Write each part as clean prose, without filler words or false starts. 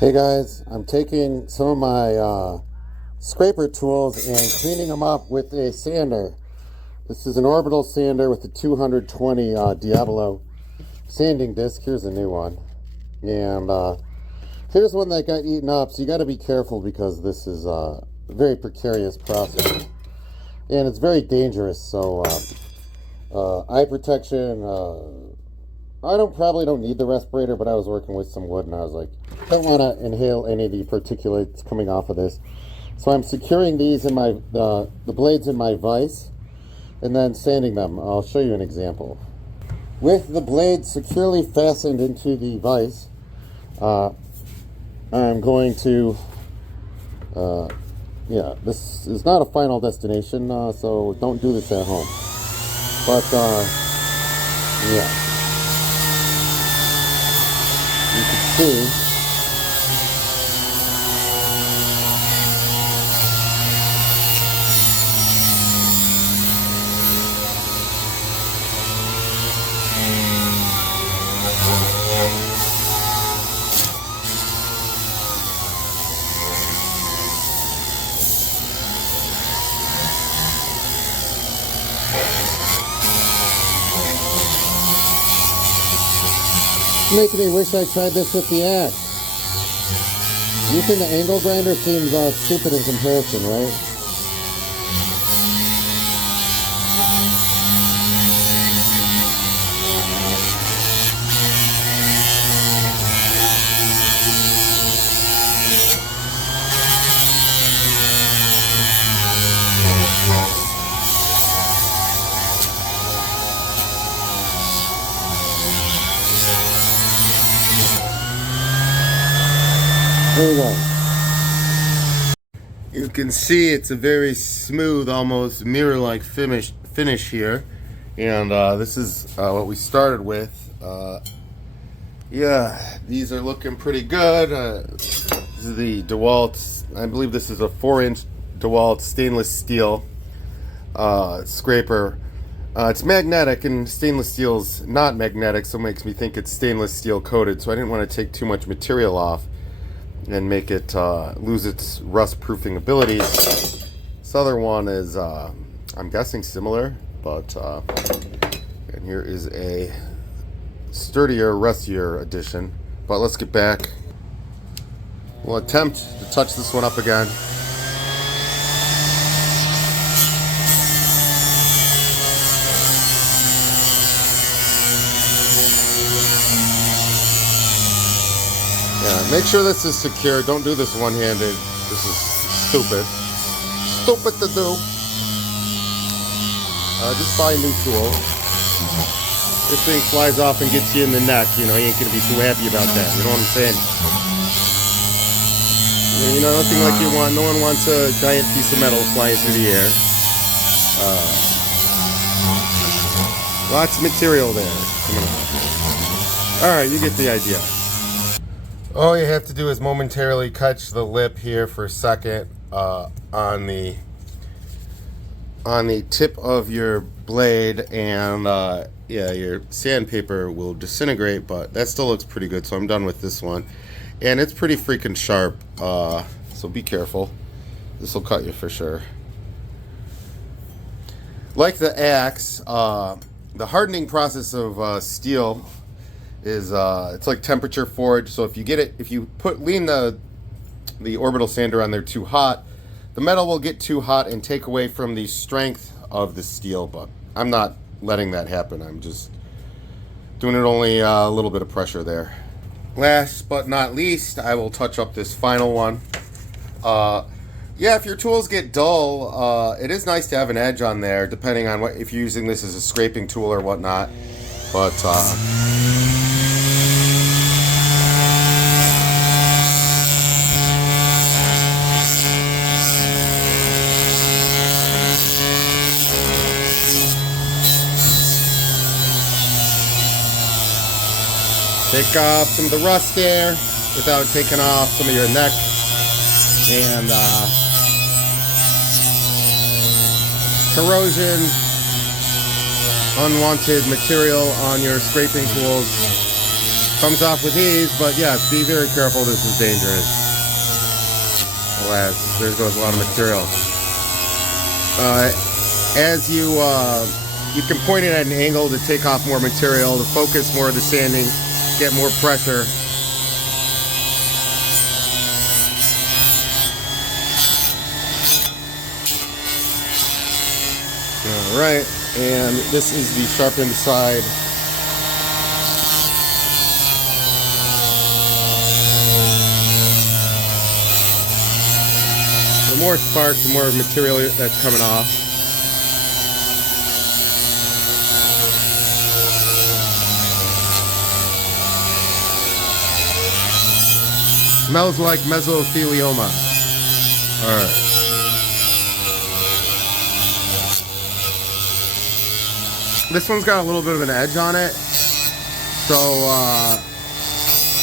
Hey guys, I'm taking some of my scraper tools and cleaning them up with a sander. This is an Orbital Sander with a 220 Diablo sanding disc. Here's a new one. And here's one that got eaten up, so you got to be careful because this is a very precarious process. And it's very dangerous, so eye protection. I probably don't need the respirator, but I was working with some wood and I was like, don't want to inhale any of the particulates coming off of this. So I'm securing these in my the blades in my vise and then sanding them. I'll show you an example. With the blades securely fastened into the vise, I'm going to yeah, this is not a final destination, so don't do this at home. But yeah, you can see making me wish I tried this with the axe. Using the angle grinder seems stupid in comparison, right? There we go. You can see it's a very smooth, almost mirror-like finish here, and this is what we started with. Yeah, these are looking pretty good. This is the DeWalt. I believe this is a 4-inch DeWalt stainless steel scraper. It's magnetic, and stainless steel's not magnetic, so it makes me think it's stainless steel coated. So I didn't want to take too much material off and make it lose its rust-proofing abilities. This other one is, I'm guessing similar, but and here is a sturdier, rustier edition. But let's get back. We'll attempt to touch this one up again. Yeah, make sure this is secure. Don't do this one-handed. This is stupid. Stupid to do. Just buy a new tool. This thing flies off and gets you in the neck. You know, you ain't gonna be too happy about that. You know what I'm saying? You know, nothing like you want. No one wants a giant piece of metal flying through the air. Lots of material there. All right, you get the idea. All you have to do is momentarily catch the lip here for a second on the tip of your blade, and yeah, your sandpaper will disintegrate, but that still looks pretty good, so I'm done with this one. And it's pretty freaking sharp, so be careful. This will cut you for sure. Like the axe, the hardening process of steel is it's like temperature forged. So if you lean the orbital sander on there too hot, the metal will get too hot and take away from the strength of the steel. But I'm not letting that happen. I'm just doing it only a little bit of pressure there. Last but not least, I will touch up this final one. Yeah, if your tools get dull, it is nice to have an edge on there, depending on if you're using this as a scraping tool or whatnot. But take off some of the rust there without taking off some of your neck and corrosion, unwanted material on your scraping tools. Comes off with ease, but yes, be very careful. This is dangerous. Alas, there goes a lot of material. As you can point it at an angle to take off more material, to focus more of the sanding, get more pressure. Alright, and this is the sharpened side. The more sparks, the more material that's coming off. Smells like mesothelioma. Alright. This one's got a little bit of an edge on it. So,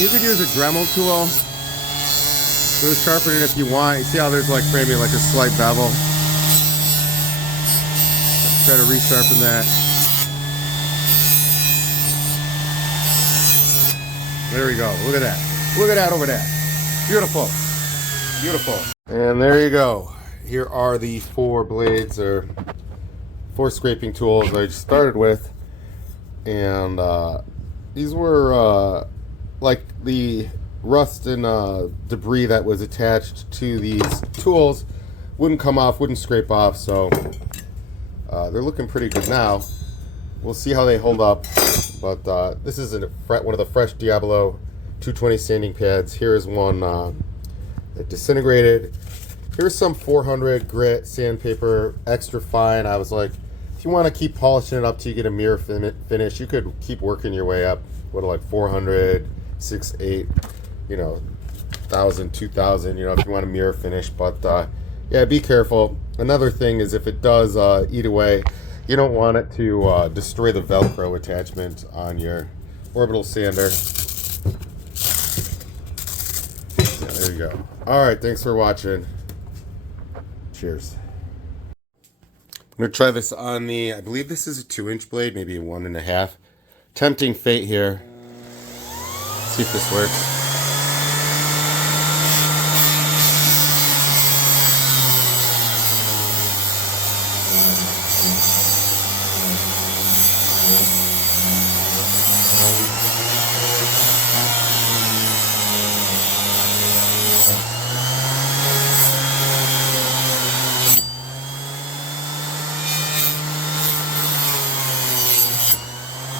you could use a Dremel tool to sharpen it if you want. You see how there's like maybe like a slight bevel? Try to resharpen that. There we go. Look at that. Look at that over there. Beautiful. Beautiful. And there you go. Here are the 4 blades, or 4 scraping tools I just started with. And these were like the rust and debris that was attached to these tools wouldn't come off, wouldn't scrape off, so they're looking pretty good now. We'll see how they hold up, but this is one of the fresh Diablo 220 sanding pads. Here's one that disintegrated. Here's some 400 grit sandpaper, extra fine. I was like, if you want to keep polishing it up till you get a mirror finish, you could keep working your way up. What, like 400, 6, 8, you know, 1,000, 2,000, you know, if you want a mirror finish. But yeah, be careful. Another thing is, if it does eat away, you don't want it to destroy the Velcro attachment on your Orbital Sander. Yeah, there you go. All right, thanks for watching. Cheers. I'm going to try this on the, I believe this is a 2-inch blade, maybe a 1.5. Tempting fate here. See if this works.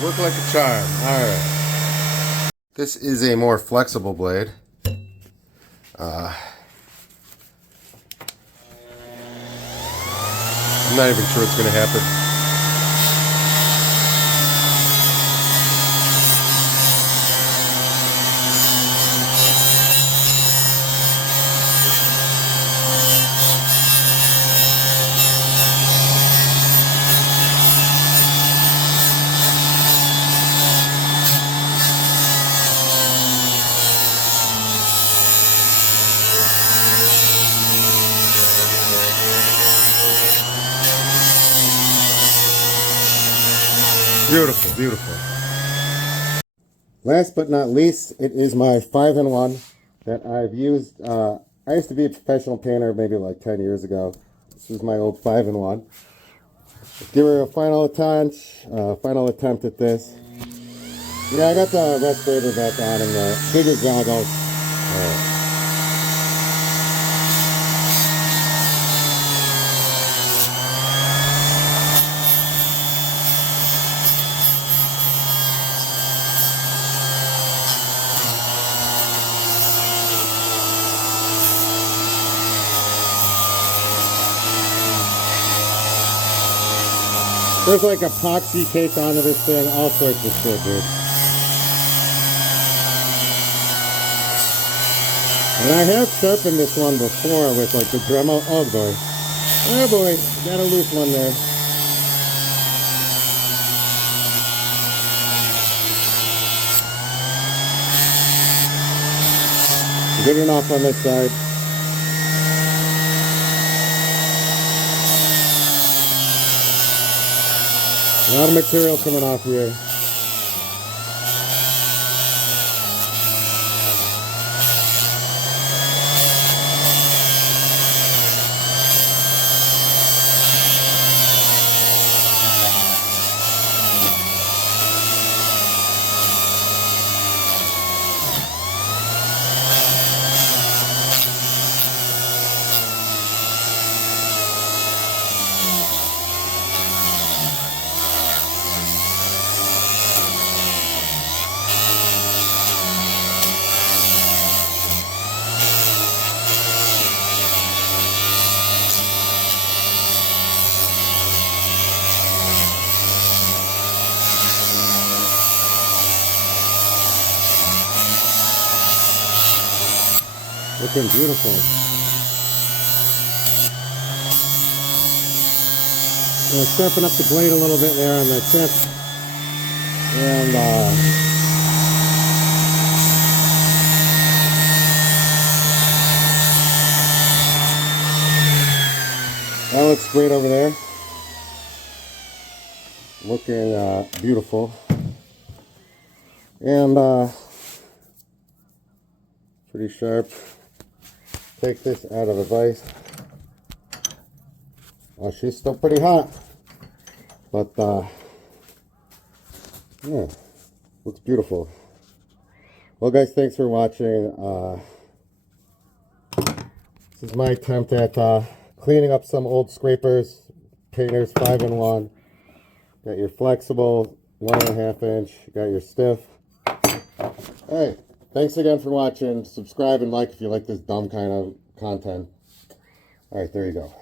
Work like a charm. Alright. This is a more flexible blade. I'm not even sure what's going to happen. Beautiful, beautiful. Last but not least, it is my 5-in-1 that I've used. I used to be a professional painter maybe like 10 years ago. This is my old 5-in-1. Let's give her a final attempt at this. Yeah, I got the respirator back on and the bigger goggles. There's like epoxy taped onto this thing, all sorts of shit, dude. And I have sharpened this one before with like the Dremel. Oh boy. Oh boy, got a loose one there. Good enough on this side. A lot of material coming off here. Looking beautiful. Sharpen up the blade a little bit there on the tip. And that looks great over there. Looking beautiful. And pretty sharp. Take this out of the vise. Oh, she's still pretty hot. But yeah, looks beautiful. Well guys, thanks for watching. This is my attempt at cleaning up some old scrapers, painters 5-in-1. Got your flexible 1.5 inch, got your stiff. Alright, thanks again for watching. Subscribe and like if you like this dumb kind of content. Alright, there you go.